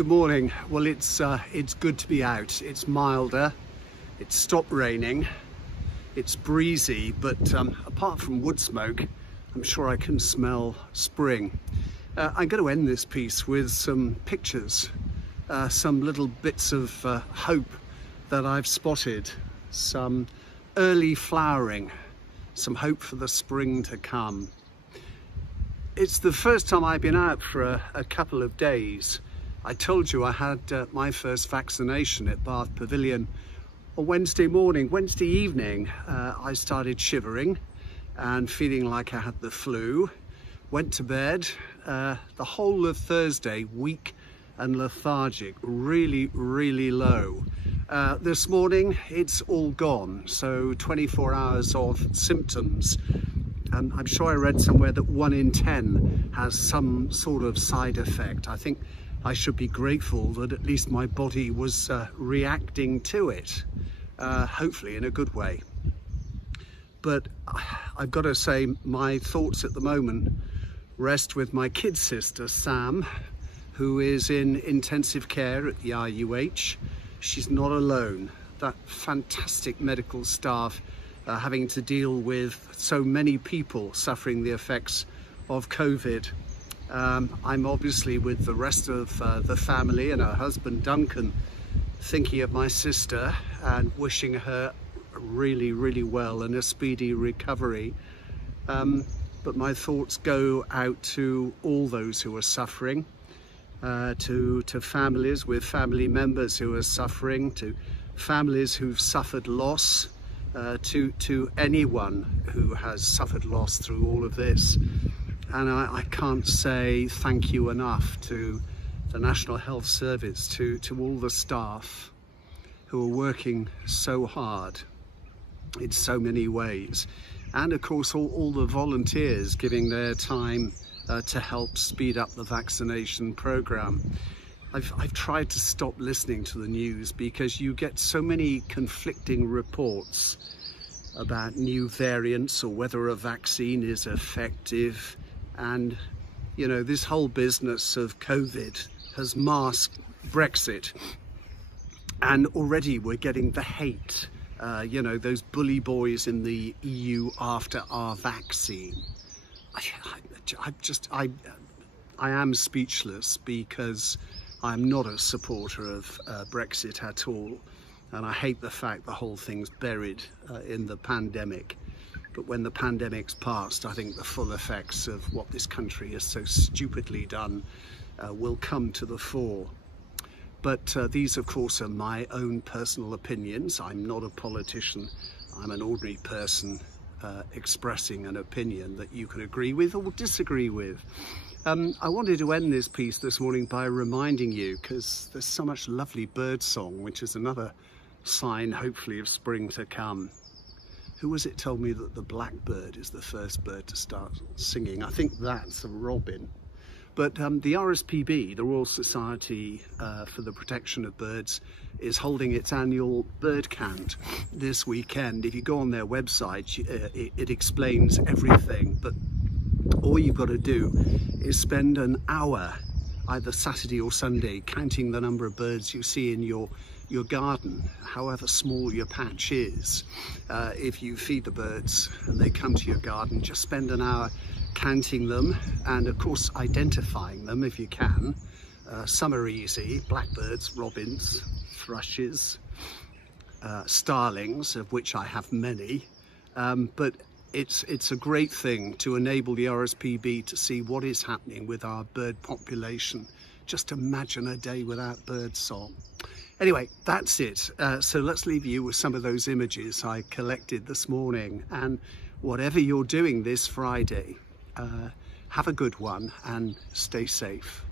Good morning. Well, it's good to be out. It's milder, it's stopped raining, it's breezy, but apart from wood smoke, I'm sure I can smell spring. I'm going to end this piece with some pictures, some little bits of hope that I've spotted, some early flowering, some hope for the spring to come. It's the first time I've been out for a couple of days. I told you I had my first vaccination at Bath Pavilion on Wednesday evening. I started shivering and feeling like I had the flu. Went to bed, the whole of Thursday, weak and lethargic, really low. This morning, it's all gone. So 24 hours of symptoms. And I'm sure I read somewhere that 1 in 10 has some sort of side effect. I think I should be grateful that at least my body was reacting to it, hopefully in a good way. But I've got to say, my thoughts at the moment rest with my kid sister, Sam, who is in intensive care at the RUH. She's not alone. That fantastic medical staff having to deal with so many people suffering the effects of COVID. I'm obviously with the rest of the family and her husband Duncan, thinking of my sister and wishing her really well and a speedy recovery. But my thoughts go out to all those who are suffering, to families with family members who are suffering, to families who've suffered loss, to anyone who has suffered loss through all of this. And I can't say thank you enough to the National Health Service, to all the staff who are working so hard in so many ways. And of course, all the volunteers giving their time to help speed up the vaccination program. I've tried to stop listening to the news because you get so many conflicting reports about new variants or whether a vaccine is effective. And, you know, this whole business of COVID has masked Brexit. And already we're getting the hate, you know, those bully boys in the EU after our vaccine. I am speechless because I'm not a supporter of Brexit at all. And I hate the fact the whole thing's buried in the pandemic. But when the pandemic's passed, I think the full effects of what this country has so stupidly done will come to the fore. But these, of course, are my own personal opinions. I'm not a politician. I'm an ordinary person expressing an opinion that you can agree with or disagree with. I wanted to end this piece this morning by reminding you, because there's so much lovely bird song, which is another sign, hopefully, of spring to come. Who was it told me that the blackbird is the first bird to start singing? I think that's a robin. But the RSPB, the Royal Society for the Protection of Birds, is holding its annual bird count this weekend. If you go on their website, it explains everything. But all you've got to do is spend an hour, either Saturday or Sunday, counting the number of birds you see in your garden, however small your patch is. If you feed the birds and they come to your garden, just spend an hour counting them and of course identifying them if you can. Some are easy: blackbirds, robins, thrushes, starlings, of which I have many. But it's a great thing to enable the RSPB to see what is happening with our bird population. Just imagine a day without bird song. Anyway, that's it. So let's leave you with some of those images I collected this morning. And whatever you're doing this Friday, have a good one and stay safe.